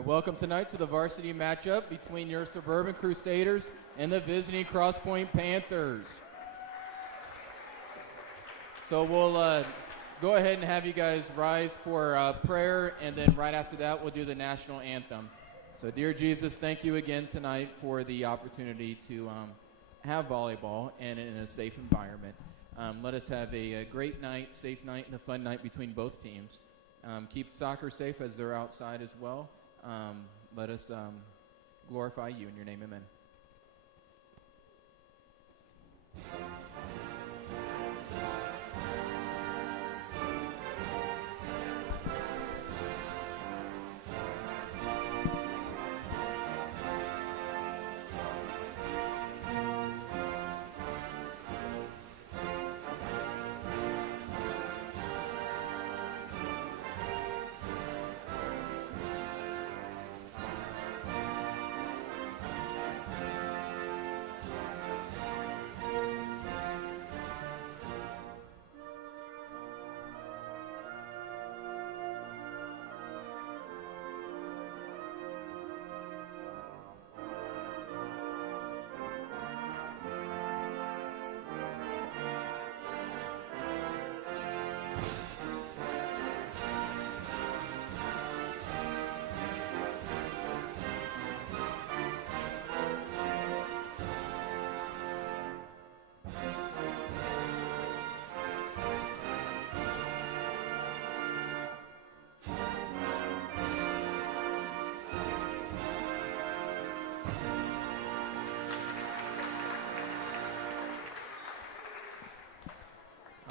right, welcome tonight to the varsity matchup between your Suburban Crusaders and the visiting Crosspointe Panthers. So we'll go ahead and have you guys rise for prayer, and then right after that we'll do the national anthem. So dear Jesus, thank you again tonight for the opportunity to have volleyball and in a safe environment. Let us have a great night, safe night, and a fun night between both teams. Keep soccer safe as they're outside as well. Let us glorify you in your name, amen.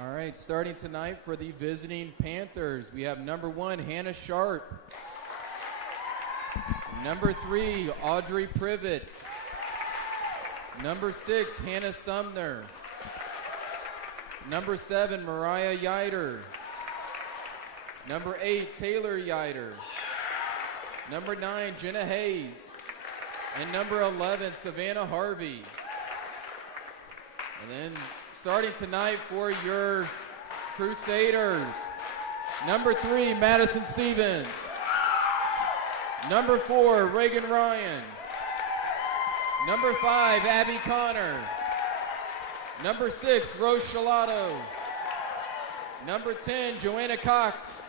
All right, starting tonight for the visiting Panthers, we have number 1, Hannah Sharp. Number 3, Audrey Privet. Number 6, Hannah Sumner. Number 7, Mariah Yider. Number 8, Taylor Yider. Number 9, Jenna Hayes. And number 11, Savannah Harvey. And then starting tonight for your Crusaders, number 3, Madison Stevens. Number 4, Reagan Ryan. Number 5, Abby Connor. Number 6, Rose Shalato. Number 10, Joanna Cox.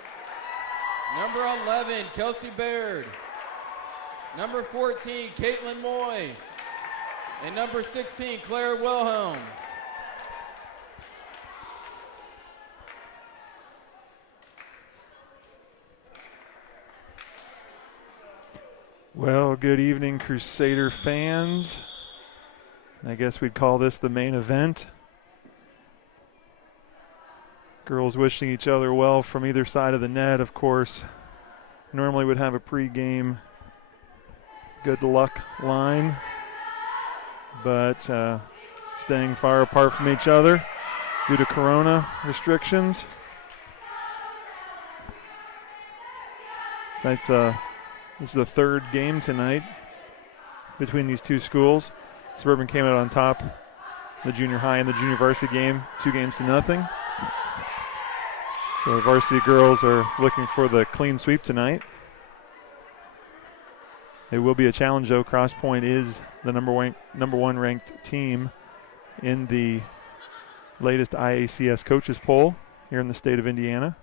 Number 11, Kelsey Baird. Number 14, Caitlin Moy. And number 16, Claire Wilhelm. Well, good evening, Crusader fans. I guess we'd call this the main event. Girls wishing each other well from either side of the net, of course. Normally would have a pregame good luck line, but staying far apart from each other due to corona restrictions. This is the third game tonight between these two schools. Suburban came out on top, the junior high and the junior varsity game, 2-0. So the varsity girls are looking for the clean sweep tonight. It will be a challenge, though. Crosspointe is the number one ranked team in the latest IACS coaches poll here in the state of Indiana.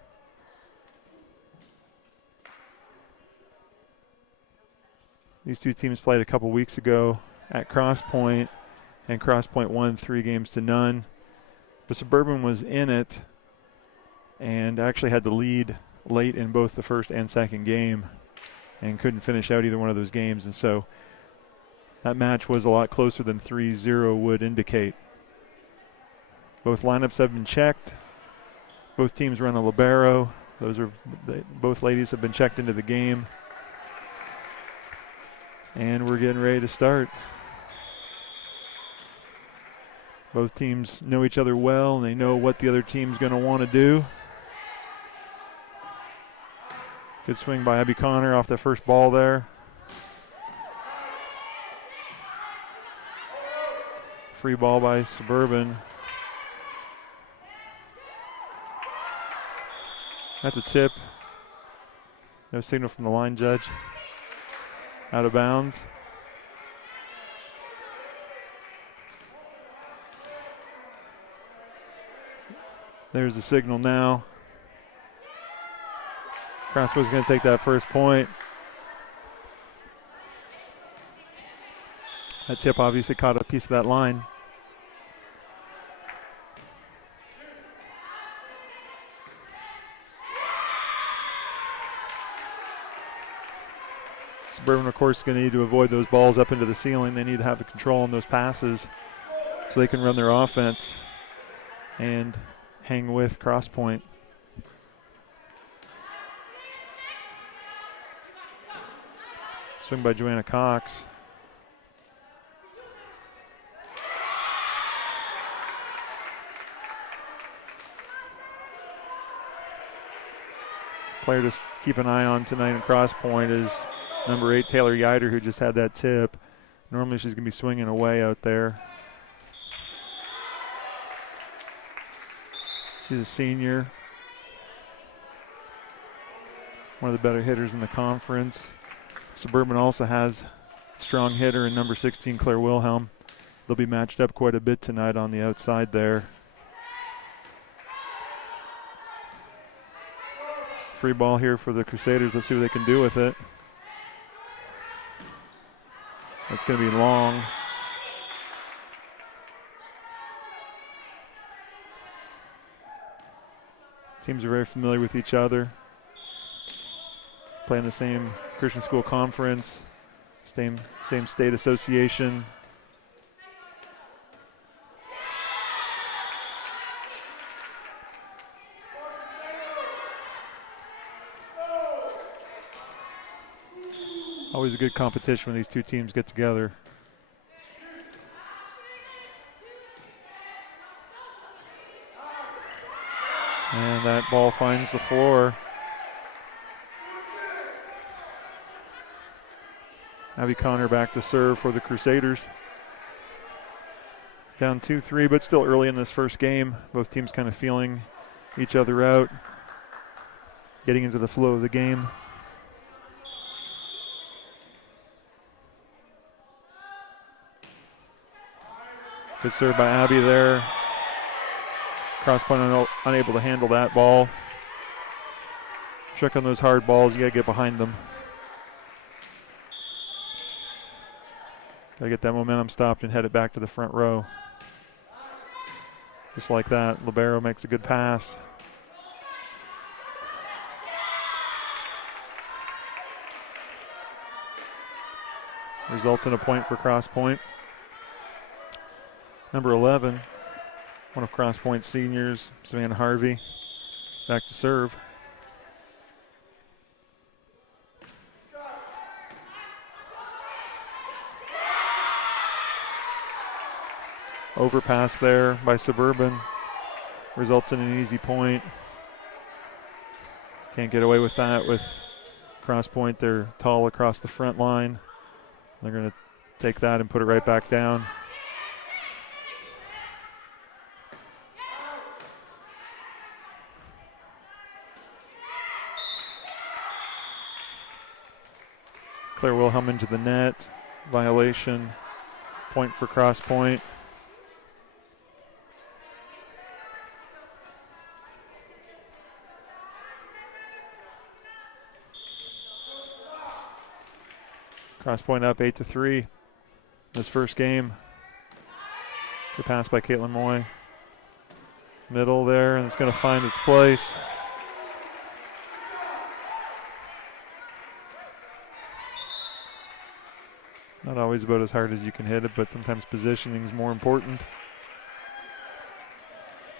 These two teams played a couple weeks ago at Crosspointe, and Crosspointe won 3-0. The Suburban was in it and actually had the lead late in both the first and second game and couldn't finish out either one of those games. And so that match was a lot closer than 3-0 would indicate. Both lineups have been checked. Both teams run a libero. Both ladies have been checked into the game. And we're getting ready to start. Both teams know each other well, and they know what the other team's going to want to do. Good swing by Abby Connor off the first ball there. Free ball by Suburban. That's a tip. No signal from the line judge. Out of bounds. There's the signal now. Crosspoint's going to take that first point. That tip obviously caught a piece of that line. Suburban, of course, is going to need to avoid those balls up into the ceiling. They need to have the control on those passes so they can run their offense and hang with Crosspointe. Swing by Joanna Cox. Player to keep an eye on tonight in Crosspointe is number 8, Taylor Yider, who just had that tip. Normally she's going to be swinging away out there. She's a senior. One of the better hitters in the conference. Suburban also has a strong hitter in number 16, Claire Wilhelm. They'll be matched up quite a bit tonight on the outside there. Free ball here for the Crusaders. Let's see what they can do with it. That's going to be long. Teams are very familiar with each other. Play in the same Christian school conference, same state association. Always a good competition when these two teams get together. And that ball finds the floor. Abby Connor back to serve for the Crusaders. Down 2-3, but still early in this first game. Both teams kind of feeling each other out, getting into the flow of the game. Good serve by Abby there. Crosspointe unable to handle that ball. Trick on those hard balls, you gotta get behind them. Gotta get that momentum stopped and head it back to the front row. Just like that, Libero makes a good pass. Results in a point for Crosspointe. Number 11, one of Crosspointe's seniors, Savannah Harvey, back to serve. Overpass there by Suburban. Results in an easy point. Can't get away with that with Crosspointe. They're tall across the front line. They're going to take that and put it right back down. Claire Wilhelm into the net. Violation. Point for Crosspointe. Crosspointe up 8-3 this first game. Good pass by Caitlin Moy. Middle there, and it's going to find its place. Not always about as hard as you can hit it, but sometimes positioning is more important.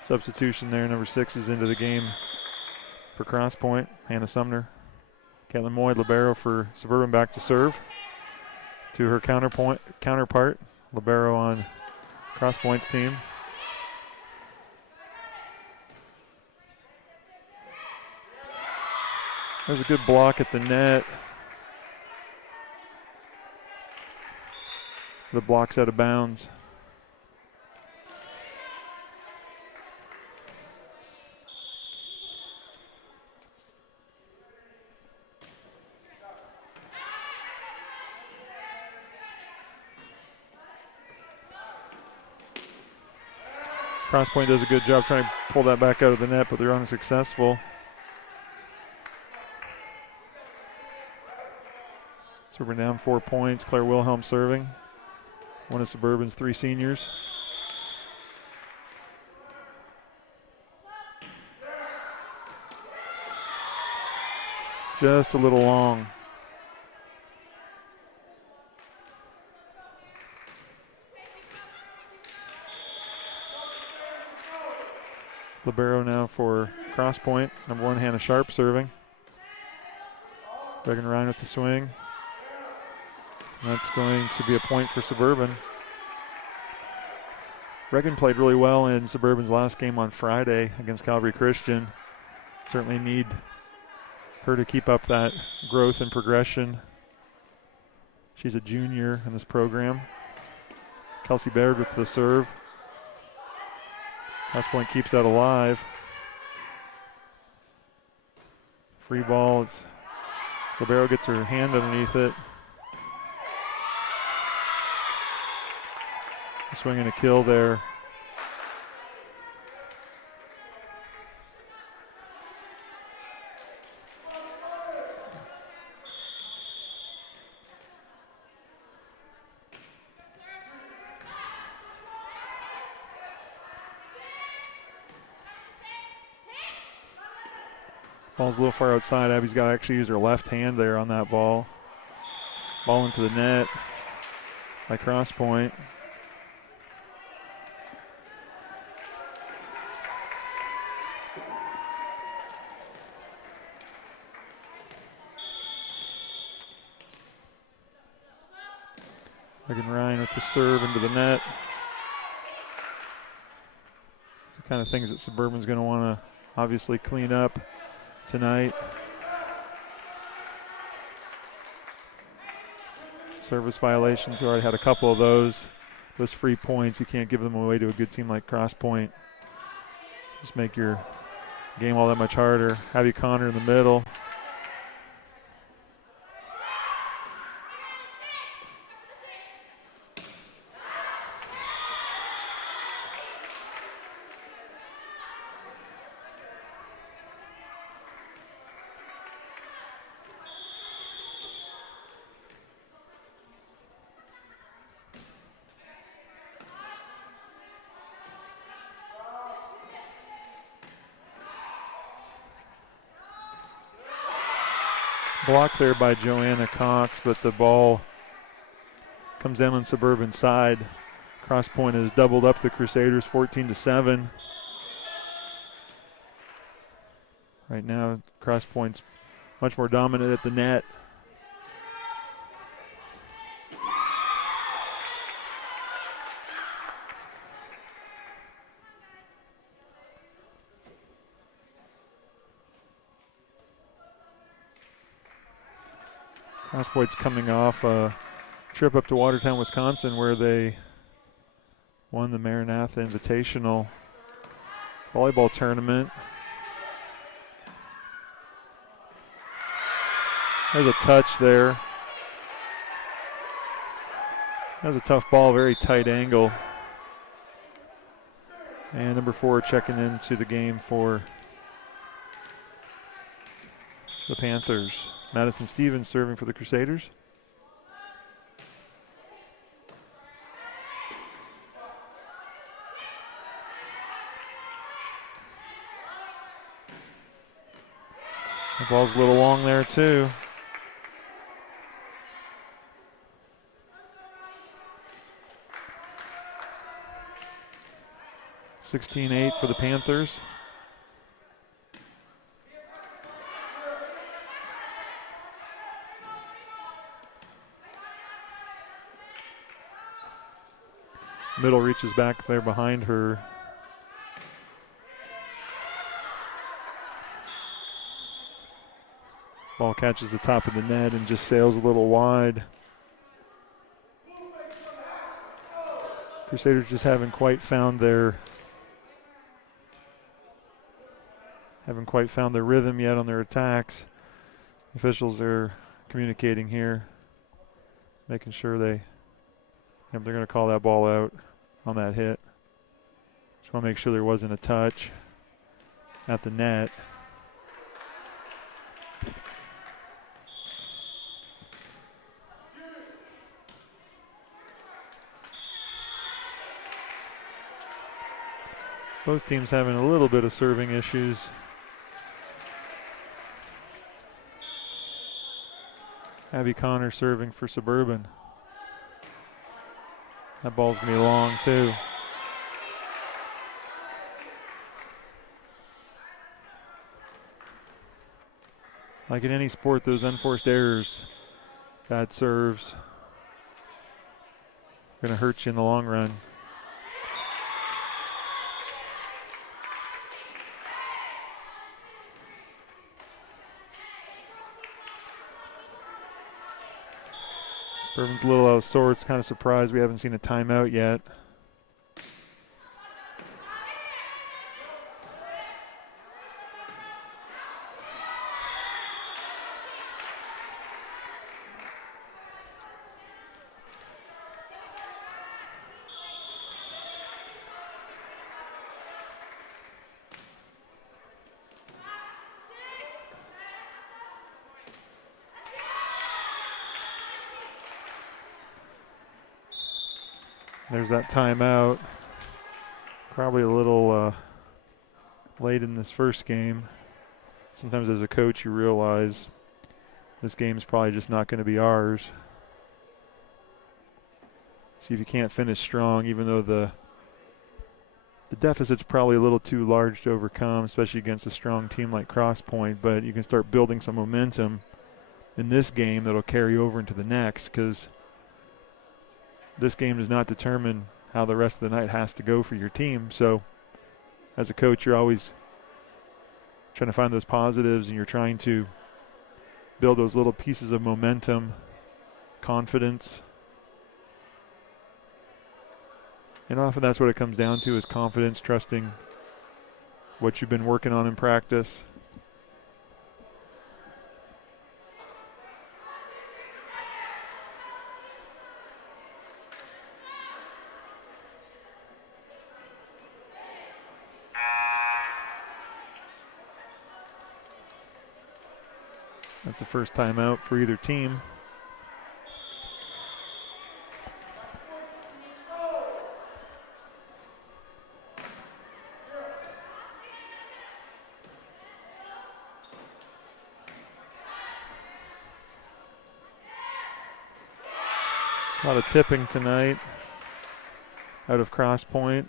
Substitution there, number 6 is into the game for Crosspointe. Hannah Sumner. Caitlin Moy, libero for Suburban, back to serve. To her counterpart, libero on Crosspointe's team. There's a good block at the net. The block's out of bounds. Crosspointe does a good job trying to pull that back out of the net, but they're unsuccessful. So we're down 4 points. Claire Wilhelm serving. One of Suburban's 3 seniors. Just a little long. Libero now for Crosspointe. Number 1, Hannah Sharp serving. Reagan Ryan with the swing. That's going to be a point for Suburban. Reagan played really well in Suburban's last game on Friday against Calvary Christian. Certainly need her to keep up that growth and progression. She's a junior in this program. Kelsey Baird with the serve. Crosspointe keeps that alive. Free ball. It's Libero gets her hand underneath it. A swing and a kill there. Ball's a little far outside. Abby's got to actually use her left hand there on that ball. Ball into the net by Crosspointe. Megan Ryan with the serve into the net. It's the kind of things that Suburban's going to want to obviously clean up tonight. Service violations, we already had a couple of those. Those free points, you can't give them away to a good team like Crosspointe. Just make your game all that much harder. Abby Connor in the middle. Blocked there by Joanna Cox, but the ball comes down on Suburban side. Crosspointe has doubled up the Crusaders 14-7. Right now, Crosspointe's much more dominant at the net. Crosspointe's coming off a trip up to Watertown, Wisconsin, where they won the Maranatha Invitational volleyball tournament. There's a touch there. That was a tough ball, very tight angle. And number 4 checking into the game for the Panthers. Madison Stevens serving for the Crusaders. The ball's a little long there too. (16-8) for the Panthers. Middle reaches back there behind her. Ball catches the top of the net and just sails a little wide. Crusaders just haven't quite found their rhythm yet on their attacks. Officials are communicating here, making sure they're going to call that ball out on that hit. Just want to make sure there wasn't a touch at the net. Both teams having a little bit of serving issues. Abby Connor serving for Suburban. That ball's going to be long, too. Like in any sport, those unforced errors, bad serves, going to hurt you in the long run. Suburban's a little out of sorts, kind of surprised we haven't seen a timeout yet. There's that timeout. Probably a little late in this first game. Sometimes as a coach you realize this game's probably just not going to be ours. See if you can't finish strong, even though the deficit's probably a little too large to overcome, especially against a strong team like Crosspointe, but you can start building some momentum in this game that'll carry over into the next, because this game does not determine how the rest of the night has to go for your team. So as a coach, you're always trying to find those positives, and you're trying to build those little pieces of momentum, confidence. And often that's what it comes down to, is confidence, trusting what you've been working on in practice. That's the first timeout for either team. A lot of tipping tonight out of Crosspointe.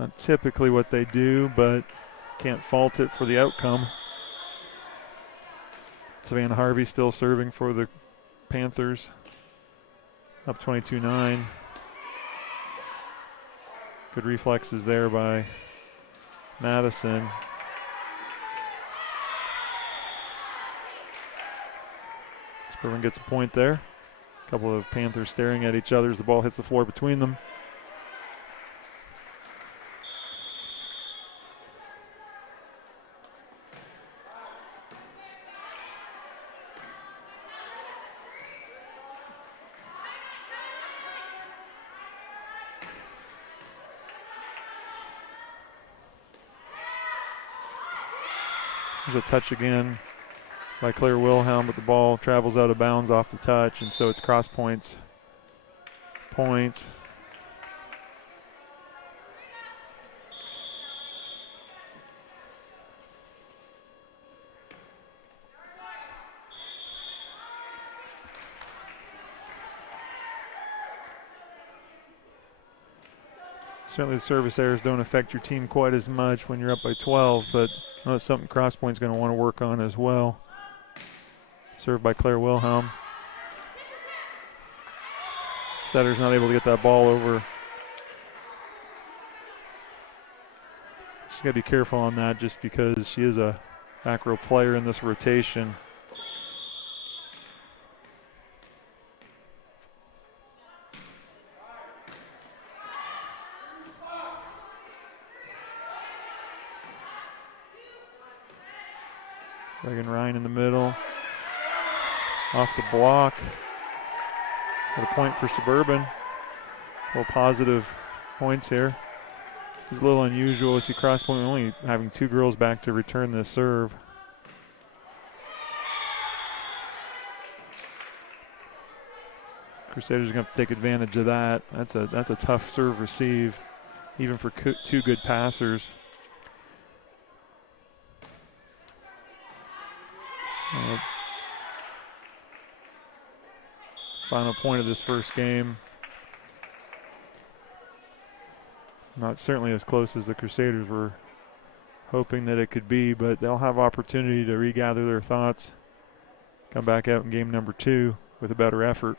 Not typically what they do, but can't fault it for the outcome. Savannah Harvey still serving for the Panthers, up 22-9. Good reflexes there by Madison. Suburban gets a point there. A couple of Panthers staring at each other as the ball hits the floor between them. There's a touch again by Claire Wilhelm, but the ball travels out of bounds off the touch, and so it's Crosspointe's point. Certainly the service errors don't affect your team quite as much when you're up by 12, but that's something Crosspointe's going to want to work on as well. Served by Claire Wilhelm. Setter's not able to get that ball over. She's got to be careful on that, just because she is a back row player in this rotation. Reagan Ryan in the middle. Off the block. Got a point for Suburban. A little positive points here. is a little unusual. We see Crosspointe only having 2 girls back to return this serve. Crusaders are going to have to take advantage of that. That's a tough serve receive, even for 2 good passers. Final point of this first game. Not certainly as close as the Crusaders were hoping that it could be, but they'll have opportunity to regather their thoughts, come back out in game number 2 with a better effort.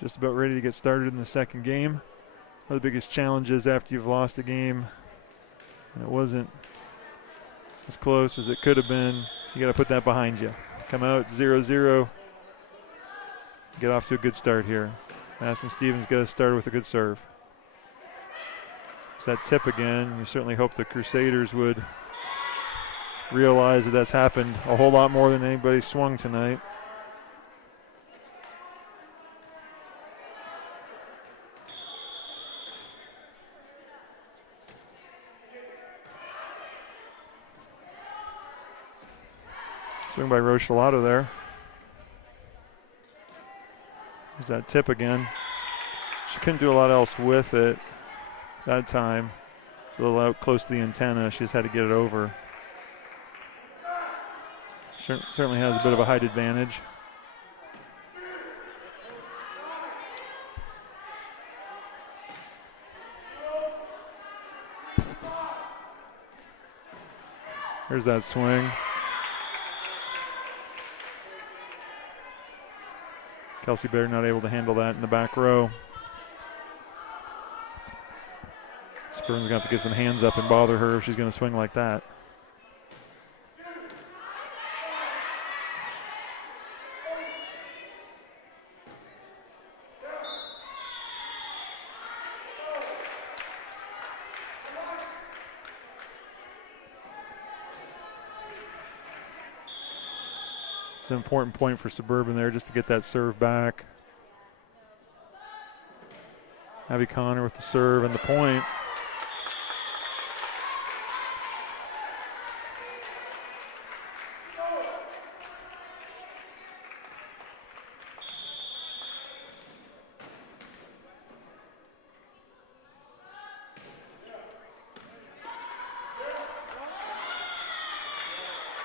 Just about ready to get started in the second game. One of the biggest challenges after you've lost a game and it wasn't as close as it could have been, you got to put that behind you. Come out 0-0, get off to a good start here. Madison Stevens got to start with a good serve. It's that tip again. You certainly hope the Crusaders would realize that that's happened a whole lot more than anybody swung tonight. Swing by Rochelato there. There's that tip again. She couldn't do a lot else with it that time. It's a little out close to the antenna. She just had to get it over. Certainly has a bit of a height advantage. There's that swing. Kelsey Baird not able to handle that in the back row. Suburban's going to have to get some hands up and bother her if she's going to swing like that. It's an important point for Suburban there just to get that serve back. Abby Connor with the serve and the point.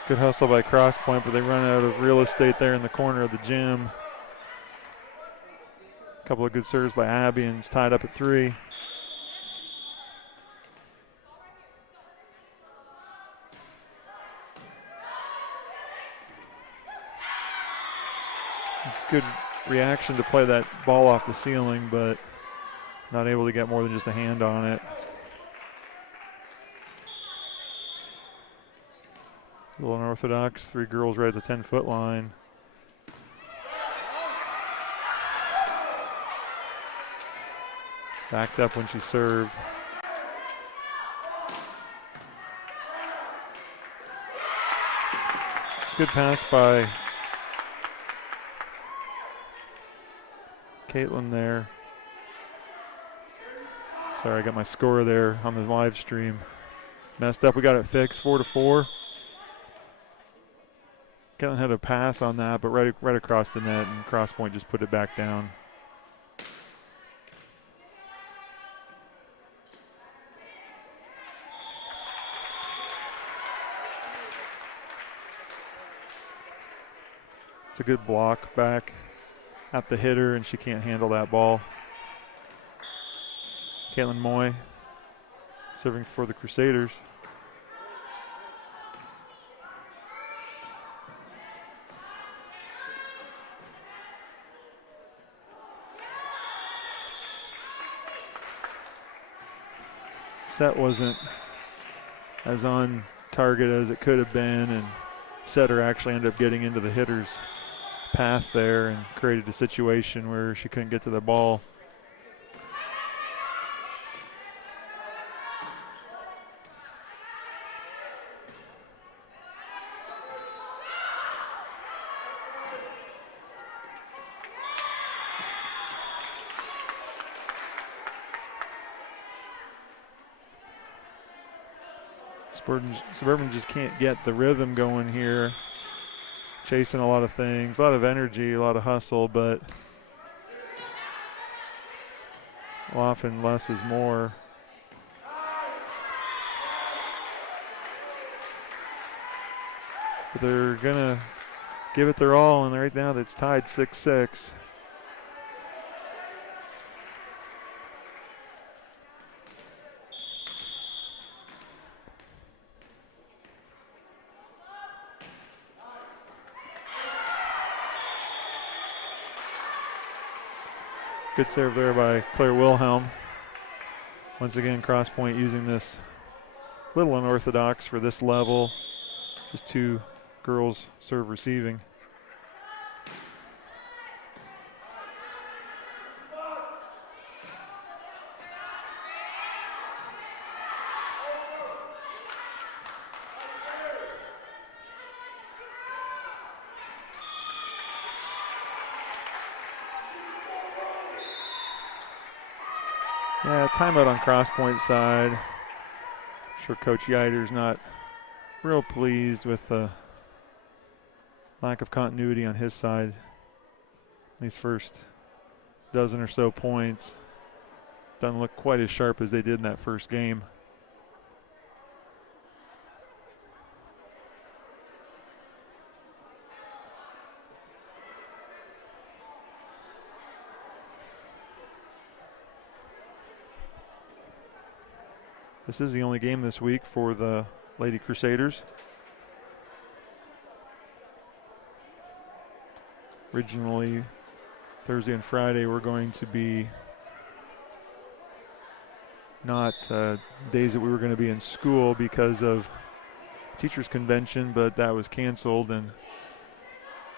Good hustle by Crosspointe, but they run out of real estate there in the corner of the gym. A couple of good serves by Abby, and it's tied up at 3. It's good reaction to play that ball off the ceiling, but not able to get more than just a hand on it. A little unorthodox, 3 girls right at the 10-foot line. Backed up when she served. It's a good pass by Caitlin there. Sorry, I got my score there on the live stream messed up. We got it fixed, 4-4. Caitlin had a pass on that, but right across the net, and Crosspointe just put it back down. It's a good block back at the hitter, and she can't handle that ball. Caitlin Moy serving for the Crusaders. Set wasn't as on target as it could have been, and setter actually ended up getting into the hitter's path there and created a situation where she couldn't get to the ball. Suburban just can't get the rhythm going here. Chasing a lot of things, a lot of energy, a lot of hustle, but often less is more. But they're gonna give it their all, and right now it's tied 6-6. Good serve there by Claire Wilhelm. Once again, Crosspointe using this little unorthodox for this level. Just 2 girls serve receiving. Yeah, timeout on Crosspointe side. I'm sure Coach Yider's not real pleased with the lack of continuity on his side. These first dozen or so points doesn't look quite as sharp as they did in that first game. This is the only game this week for the Lady Crusaders. Originally, Thursday and Friday were going to be not days that we were going to be in school because of teachers convention, but that was canceled, and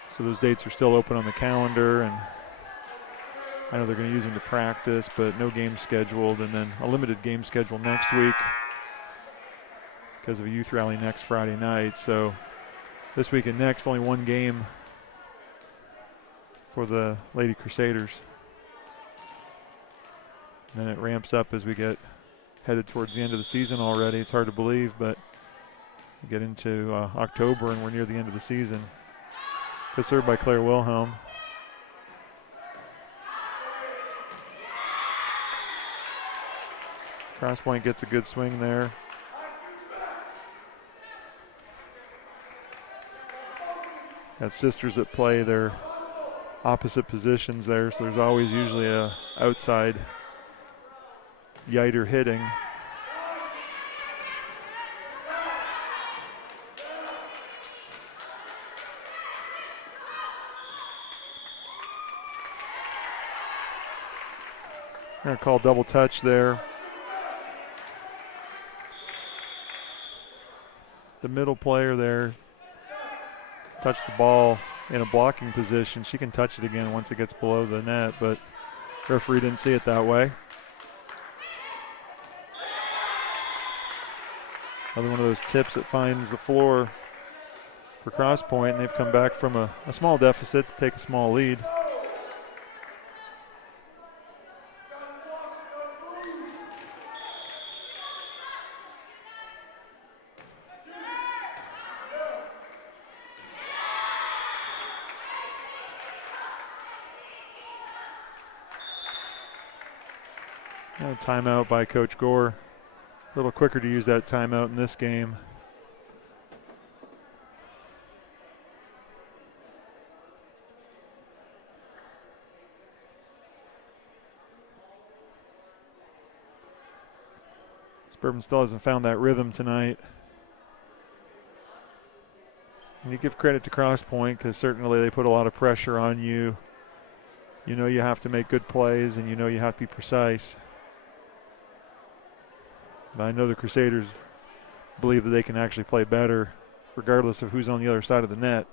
so those dates are still open on the calendar, and I know they're going to use them to practice, but no game scheduled, and then a limited game schedule next week because of a youth rally next Friday night. So this week and next, only one game for the Lady Crusaders. And then it ramps up as we get headed towards the end of the season already. It's hard to believe, but we get into October and we're near the end of the season. Good serve by Claire Wilhelm. Crosspointe gets a good swing there. Got sisters that play their opposite positions there, so there's always usually a outside Yiter hitting. I'm going to call double touch there. The middle player there touched the ball in a blocking position. She can touch it again once it gets below the net, but the referee didn't see it that way. Another one of those tips that finds the floor for Crosspointe, and they've come back from a small deficit to take a small lead. And a timeout by Coach Gore. A little quicker to use that timeout in this game. Suburban still hasn't found that rhythm tonight. And you give credit to Crosspointe because certainly they put a lot of pressure on you. You know you have to make good plays and you know you have to be precise. But I know the Crusaders believe that they can actually play better regardless of who's on the other side of the net.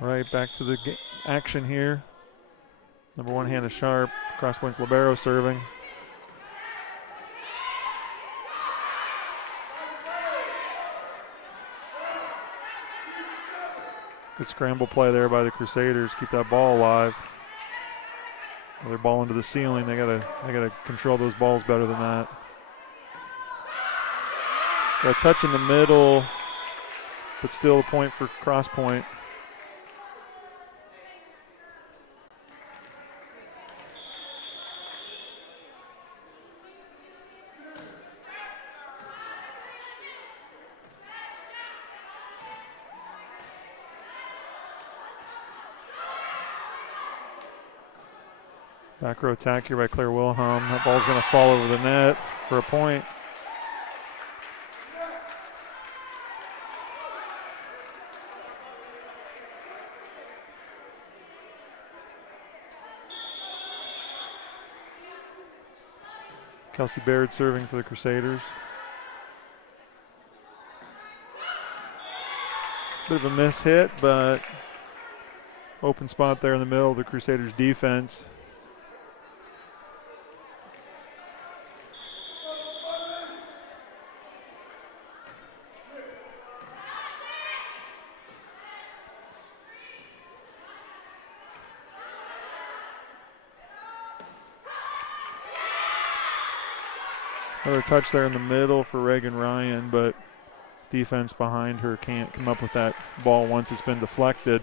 Right, back to the action here. Number one, Hannah Sharp. Crosspointe's libero serving. Good scramble play there by the Crusaders. Keep that ball alive. Another ball into the ceiling. They gotta control those balls better than that. Got a touch in the middle, but still a point for Crosspointe. Back row attack here by Claire Wilhelm. That ball's going to fall over the net for a point. Kelsey Baird serving for the Crusaders. Bit of a miss hit, but open spot there in the middle of the Crusaders' defense. Another touch there in the middle for Reagan Ryan, but defense behind her can't come up with that ball once it's been deflected.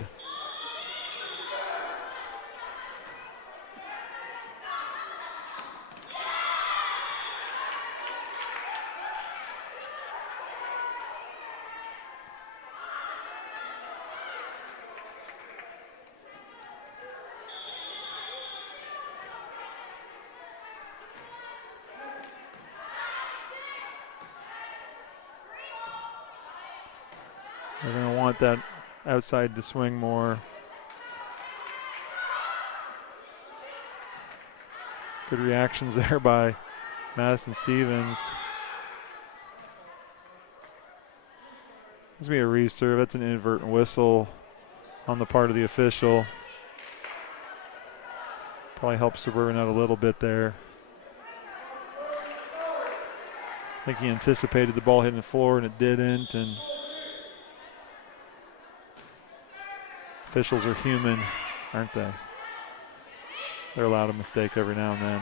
They're going to want that outside to swing more. Good reactions there by Madison Stevens. This will be a reserve. That's an inadvertent whistle on the part of the official. Probably helps Suburban out a little bit there. I think he anticipated the ball hitting the floor and it didn't. And officials are human, aren't they? They're allowed a mistake every now and then.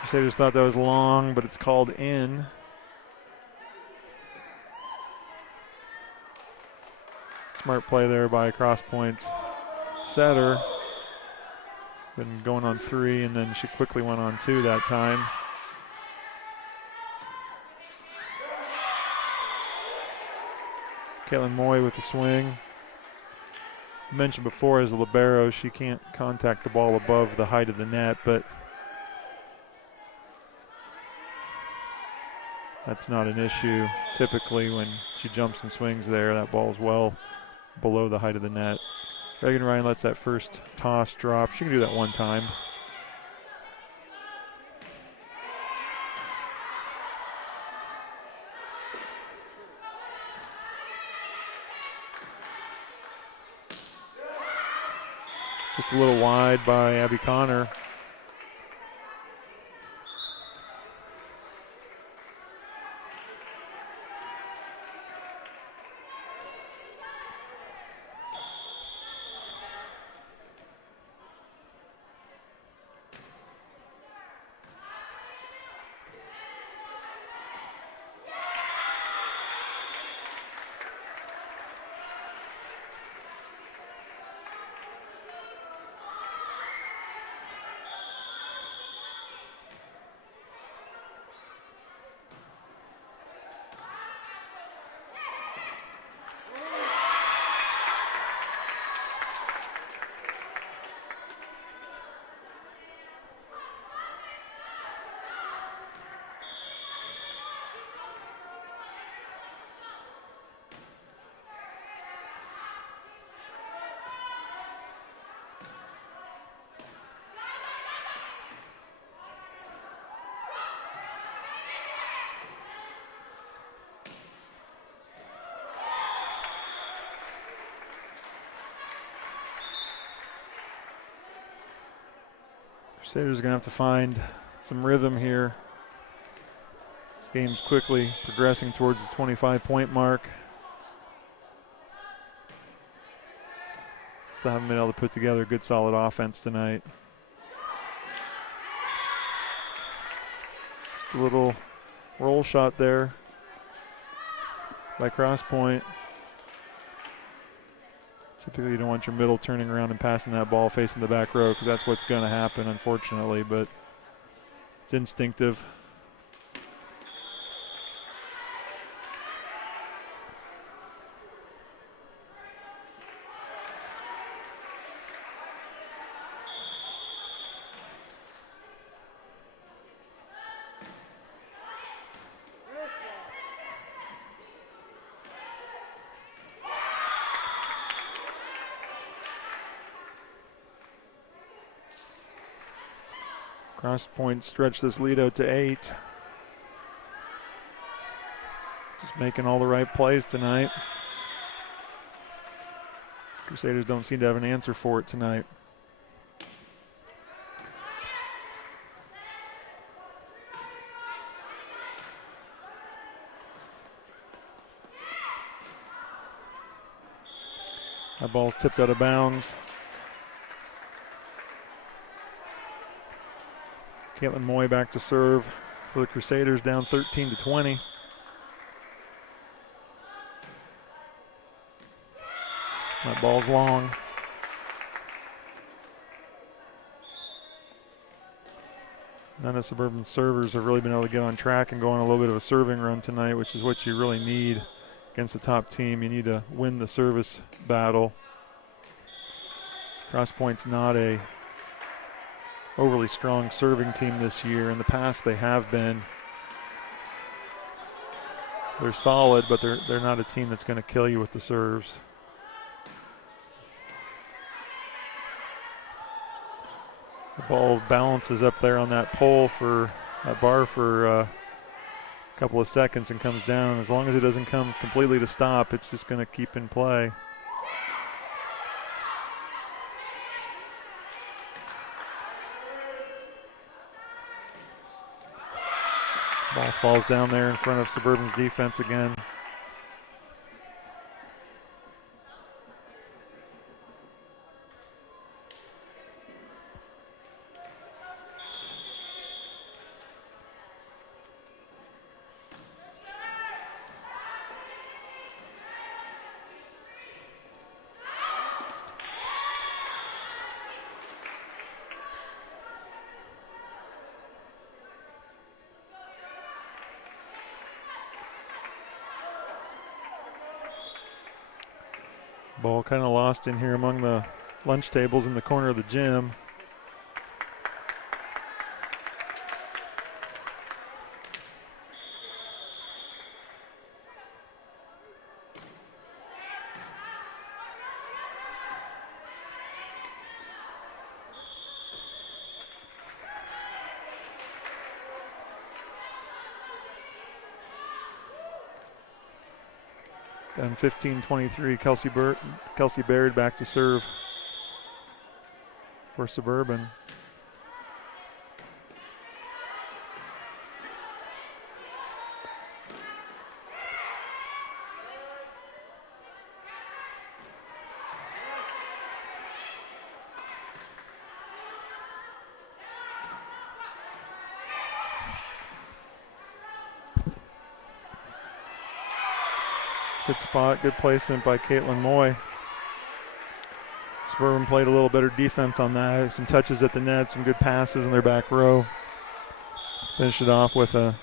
Crusaders thought that was long, but it's called in. Smart play there by Crosspointe's setter. Been going on 3, and then she quickly went on 2 that time. Caitlin Moy with the swing. I mentioned before, as a libero, she can't contact the ball above the height of the net, but that's not an issue. Typically, when she jumps and swings there, that ball's well below the height of the net. Reagan Ryan lets that first toss drop. She can do that one time. Just a little wide by Abby Connor. Crusaders are going to have to find some rhythm here. This game's quickly progressing towards the 25-point mark. Still haven't been able to put together a good solid offense tonight. Just a little roll shot there by Crosspointe. Typically, you don't want your middle turning around and passing that ball facing the back row, because that's what's going to happen, unfortunately, but it's instinctive. Crosspointe stretch this lead out to 8. Just making all the right plays tonight. Crusaders don't seem to have an answer for it tonight. That ball's tipped out of bounds. Caitlin Moy back to serve for the Crusaders, down 13-20. That ball's long. None of Suburban's servers have really been able to get on track and go on a little bit of a serving run tonight, which is what you really need against the top team. You need to win the service battle. Crosspointe's not a overly strong serving team this year. In the past, they have been. They're solid, but they're not a team that's going to kill you with the serves. The ball balances up there on that pole for that bar for a couple of seconds and comes down. As long as it doesn't come completely to stop, it's just going to keep in play. Ball falls down there in front of Suburban's defense again. Ball kind of lost in here among the lunch tables in the corner of the gym. Down 15-23, Kelsey Baird back to serve for Suburban. Good spot, good placement by Caitlin Moy. Suburban played a little better defense on that. Some touches at the net, some good passes in their back row. Finished it off with a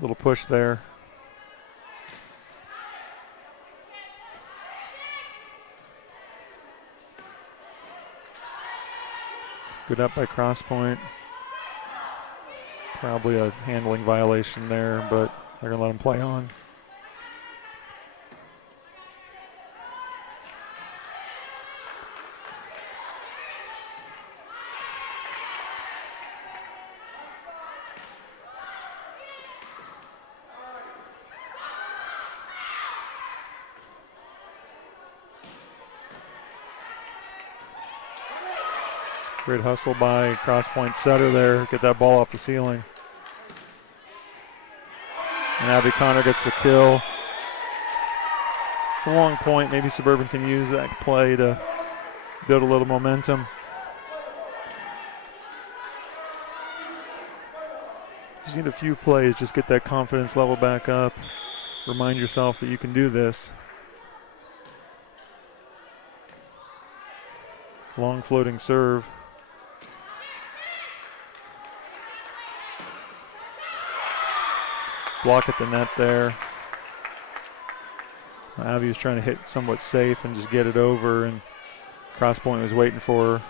little push there. Good up by Crosspointe. Probably a handling violation there, but they're going to let him play on. Great hustle by Crosspointe setter there. Get that ball off the ceiling. And Abby Connor gets the kill. It's a long point. Maybe Suburban can use that play to build a little momentum. Just need a few plays. Just get that confidence level back up. Remind yourself that you can do this. Long floating serve. Block at the net there. Abby was trying to hit somewhat safe and just get it over, and Crosspointe was waiting for her.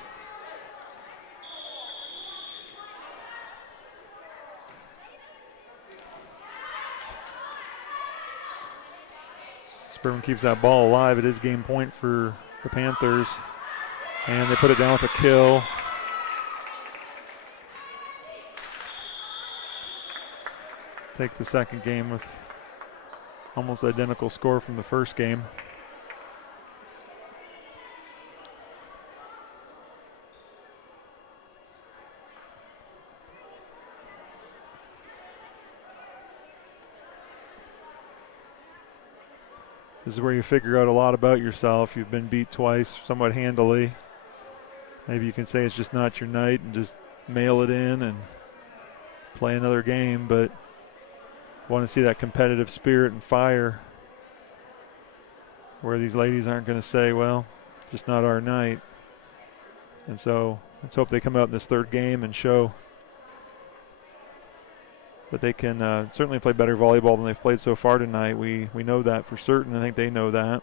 Suburban keeps that ball alive. It is game point for the Panthers. And they put it down with a kill. Take the second game with almost identical score from the first game. This is where you figure out a lot about yourself. You've been beat twice somewhat handily. Maybe you can say it's just not your night and just mail it in and play another game, but want to see that competitive spirit and fire where these ladies aren't going to say, well, just not our night. And so let's hope they come out in this third game and show that they can certainly play better volleyball than they've played so far tonight. We know that for certain. I think they know that.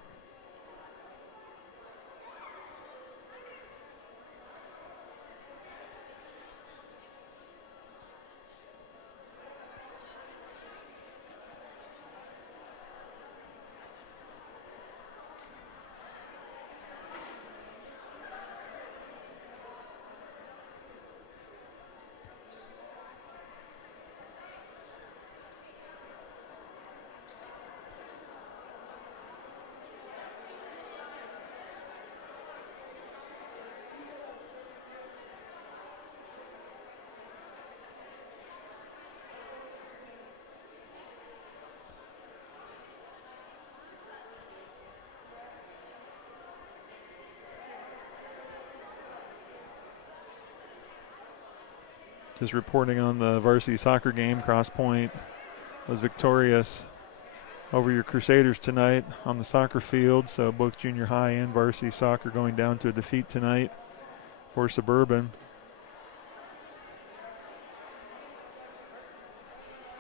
Just reporting on the varsity soccer game, Crosspointe was victorious over your Crusaders tonight on the soccer field. So both junior high and varsity soccer going down to a defeat tonight for Suburban.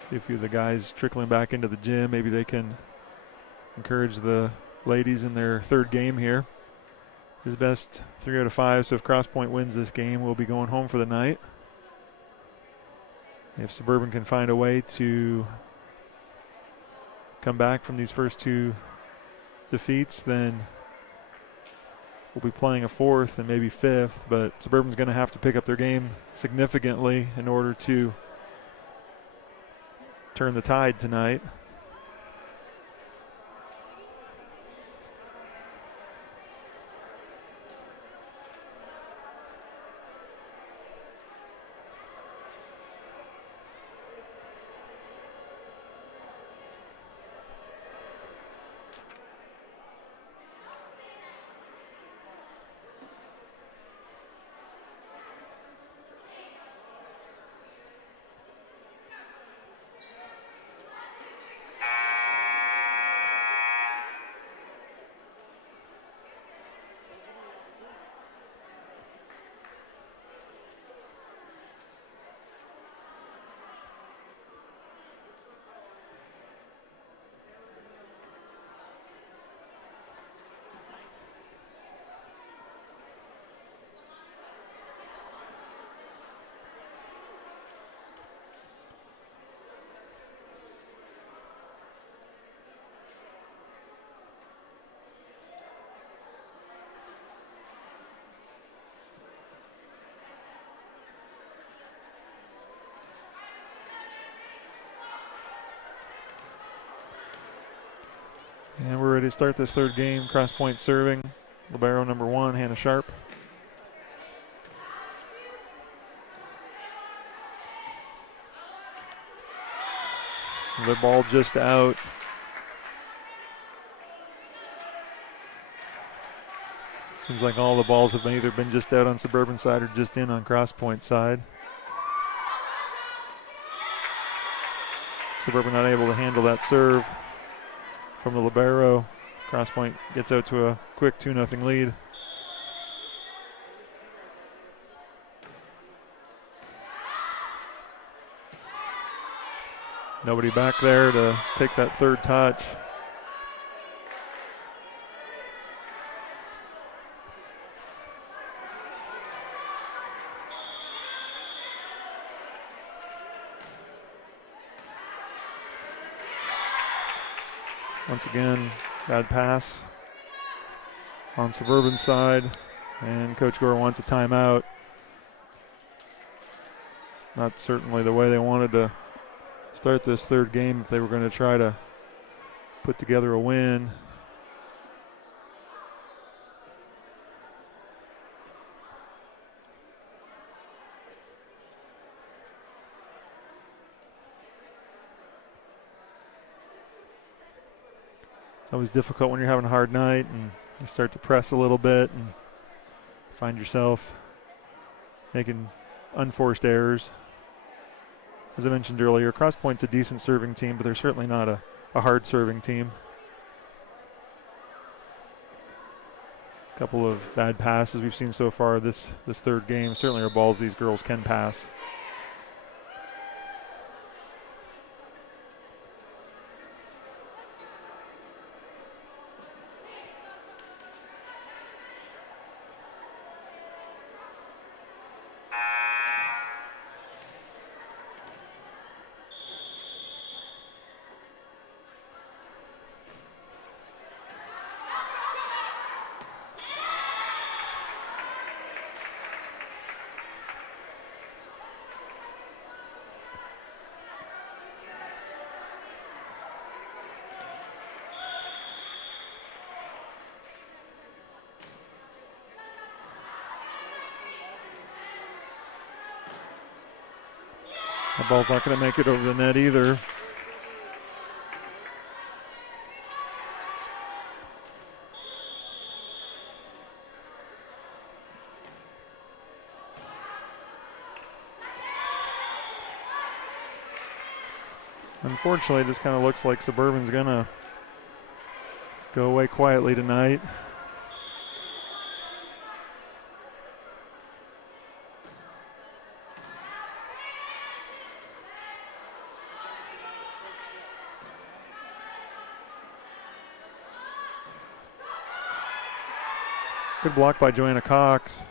See a few of the guys trickling back into the gym. Maybe they can encourage the ladies in their third game here. His best 3 out of 5, so if Crosspointe wins this game, we'll be going home for the night. If Suburban can find a way to come back from these first 2 defeats, then we'll be playing a 4th and maybe 5th, but Suburban's going to have to pick up their game significantly in order to turn the tide tonight. And we're ready to start this third game. Crosspointe serving. Libero number 1, Hannah Sharp. The ball just out. Seems like all the balls have either been just out on Suburban side or just in on Crosspointe side. Suburban not able to handle that serve from the libero. Crosspointe gets out to a quick 2-0 lead. Nobody back there to take that third touch. Once again, bad pass on Suburban side, and Coach Gore wants a timeout. Not certainly the way they wanted to start this third game if they were going to try to put together a win. It's always difficult when you're having a hard night and you start to press a little bit and find yourself making unforced errors. as I mentioned earlier, Crosspointe's a decent serving team, but they're certainly not a hard serving team. A couple of bad passes we've seen so far this third game. Certainly are balls these girls can pass. That ball's not going to make it over the net either. Unfortunately, it just kind of looks like Suburban's going to go away quietly tonight. Good block by Joanna Cox.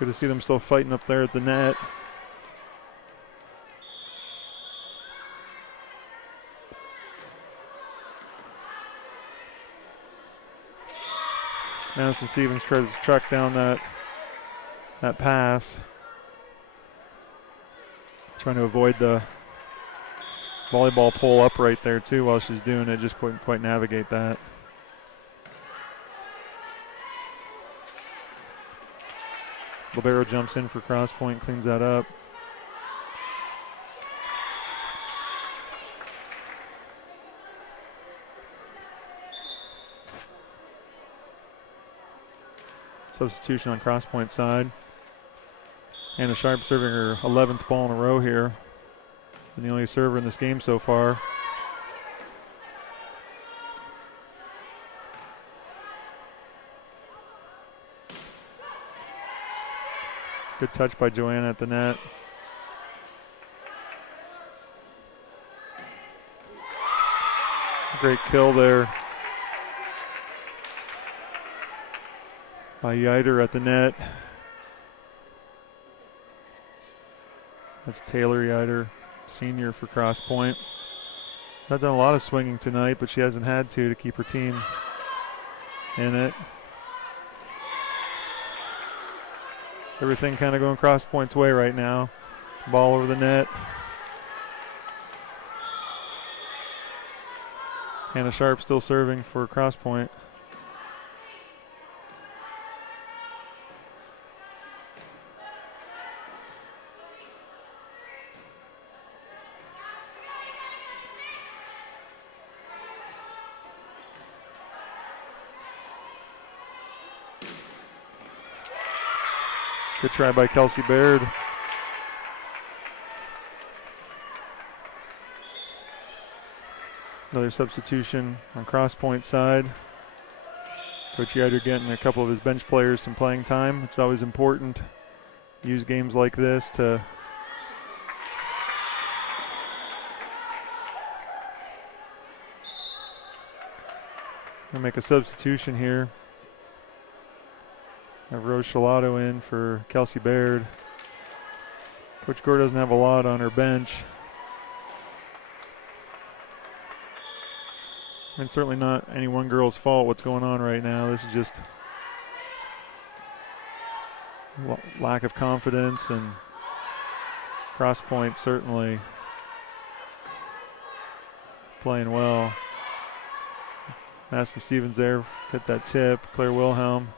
Good to see them still fighting up there at the net. Madison Stevens tries to track down that pass. Trying to avoid the volleyball pull up right there too while she's doing it. Just couldn't quite navigate that. Libero jumps in for Crosspointe, cleans that up. Substitution on Crosspointe side. Anna Sharp serving her 11th ball in a row here. And the only server in this game so far. Good touch by Joanna at the net. Great kill there by Yider at the net. That's Taylor Yider, senior for Crosspointe. Not done a lot of swinging tonight, but she hasn't had to keep her team in it. Everything kind of going Crosspointe's way right now. Ball over the net. Hannah Sharp still serving for Crosspointe. Good try by Kelsey Baird. Another substitution on Crosspointe side. Coach Yider getting a couple of his bench players some playing time, which is always important. Use games like this to make a substitution here. Have Rose Shalato in for Kelsey Baird. Coach Gore doesn't have a lot on her bench. And it's certainly not any one girl's fault what's going on right now. This is just lack of confidence, and Crosspointe certainly playing well. Madison Stevens there, get that tip. Claire Wilhelm.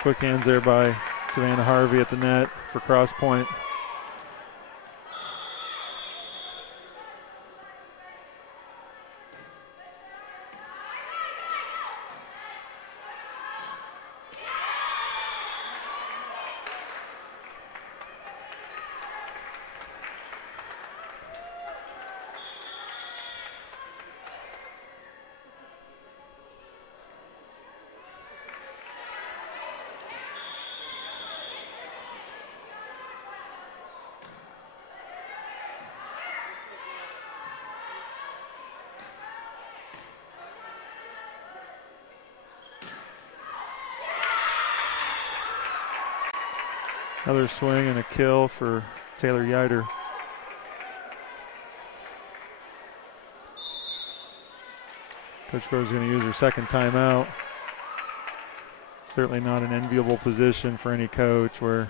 Quick hands there by Savannah Harvey at the net for Crosspointe. Another swing and a kill for Taylor Yider. Coach Grove's going to use her second timeout. Certainly not an enviable position for any coach where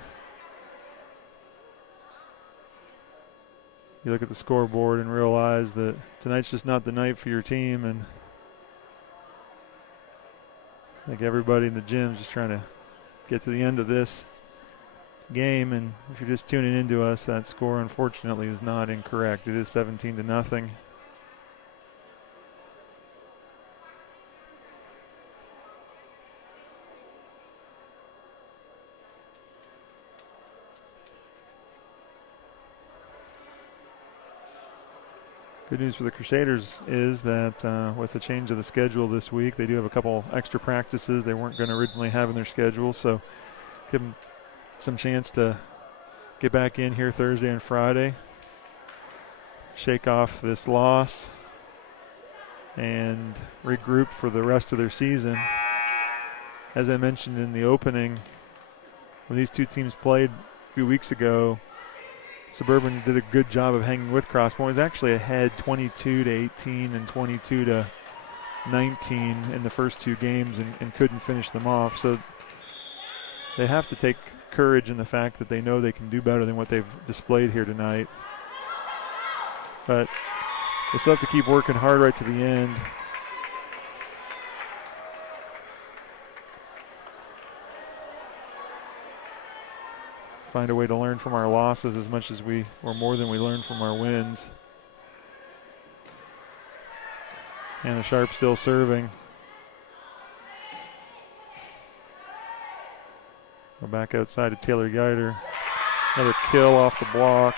you look at the scoreboard and realize that tonight's just not the night for your team, and I think everybody in the gym is just trying to get to the end of this game. And if you're just tuning into us, that score unfortunately is not incorrect. It is 17-0. Good news for the Crusaders is that with the change of the schedule this week, they do have a couple extra practices they weren't going to originally have in their schedule, so give them some chance to get back in here Thursday and Friday, shake off this loss, and regroup for the rest of their season. As I mentioned in the opening, when these two teams played a few weeks ago, Suburban did a good job of hanging with Crosspointe. It was actually ahead 22-18 and 22-19 in the first two games and couldn't finish them off. So they have to take courage in the fact that they know they can do better than what they've displayed here tonight. But they still have to keep working hard right to the end. Find a way to learn from our losses as much as or more than we learn from our wins. And the Sharp still serving. Go back outside to Taylor Yider. Another kill off the block.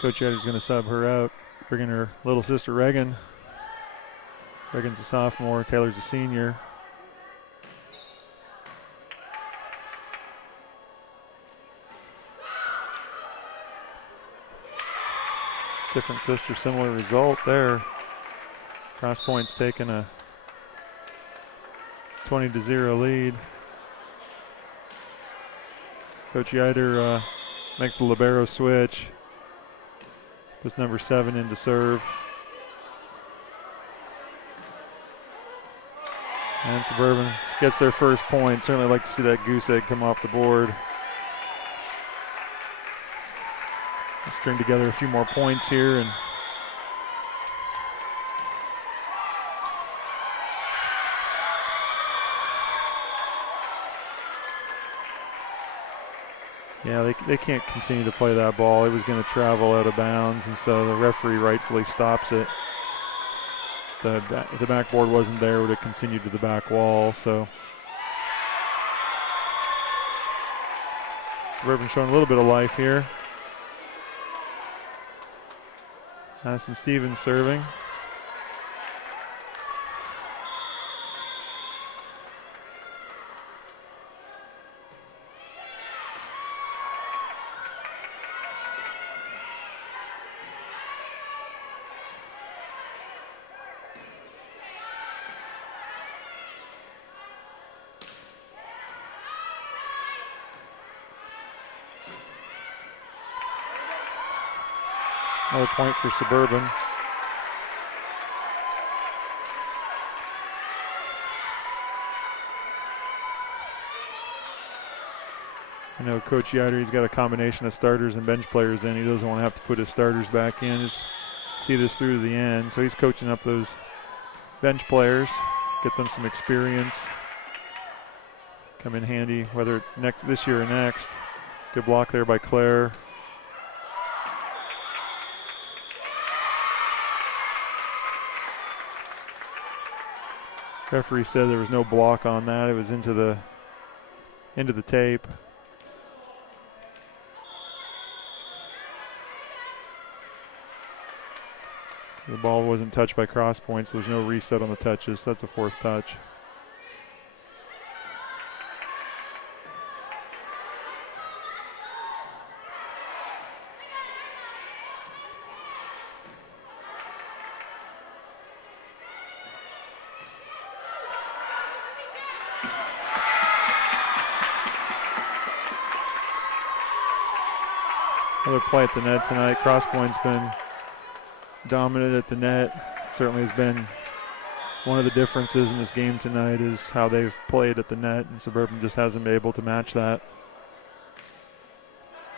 Coach Yider's going to sub her out, bringing her little sister Reagan. Reagan's a sophomore, Taylor's a senior. Different sister, similar result there. Crosspointe's taking a 20-0 lead. Coach Yider makes the libero switch. Puts number 7 in to serve. And Suburban gets their first point. Certainly like to see that goose egg come off the board. Let's string together a few more points here. And yeah, they can't continue to play that ball. It was going to travel out of bounds, and so the referee rightfully stops it. If the backboard wasn't there, it would have continued to the back wall. So Suburban showing a little bit of life here. Madison Stevens serving. Another point for Suburban. I know Coach Yider, he's got a combination of starters and bench players in. He doesn't want to have to put his starters back in, just see this through to the end. So he's coaching up those bench players, get them some experience. Come in handy, whether this year or next. Good block there by Claire. Referee said there was no block on that. It was into the tape. So the ball wasn't touched by Crosspointe, so there's no reset on the touches. That's a fourth touch. Another play at the net tonight. Crosspointe's been dominant at the net. Certainly has been one of the differences in this game tonight is how they've played at the net, and Suburban just hasn't been able to match that.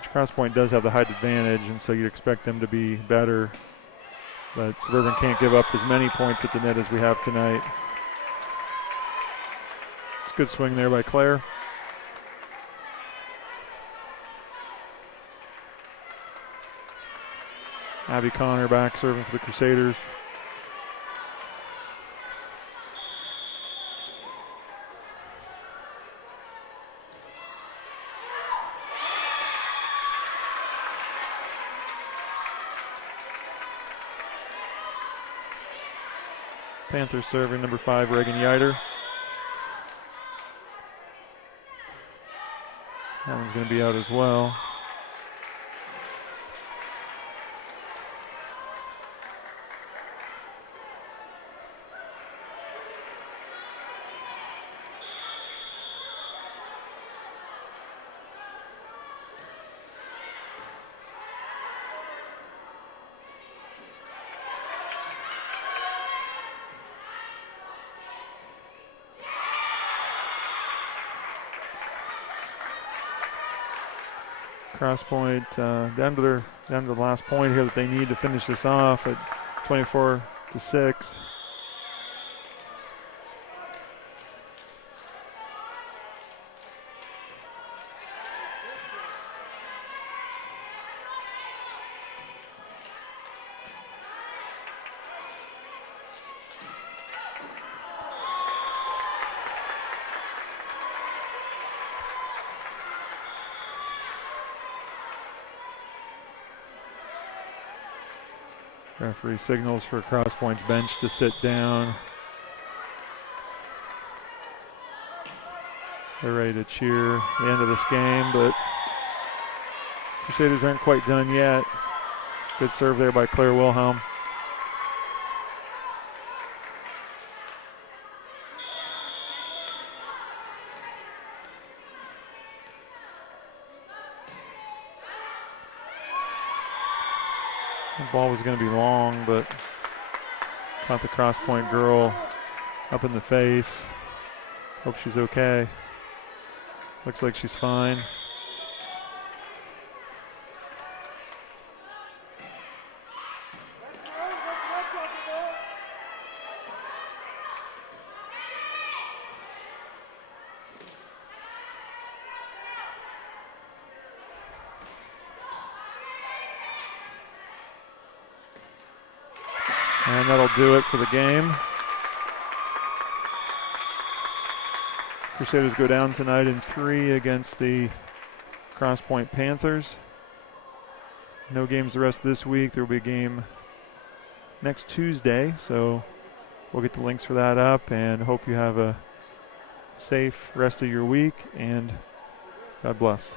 Crosspointe does have the height advantage, and so you'd expect them to be better. But Suburban can't give up as many points at the net as we have tonight. It's a good swing there by Claire. Abby Connor back serving for the Crusaders. Panthers serving number 5, Reagan Yider. That one's going to be out as well. Crosspointe down to the last point here that they need to finish this off at 24-6. Referee signals for Crosspointe's bench to sit down. They're ready to cheer the end of this game, but Crusaders aren't quite done yet. Good serve there by Claire Wilhelm. The ball was going to be long, but caught the Crosspointe girl up in the face. Hope she's okay. Looks like she's fine. And that'll do it for the game. Crusaders go down tonight in 3 against the Crosspointe Panthers. No games the rest of this week. There will be a game next Tuesday, so we'll get the links for that up, and hope you have a safe rest of your week, and God bless.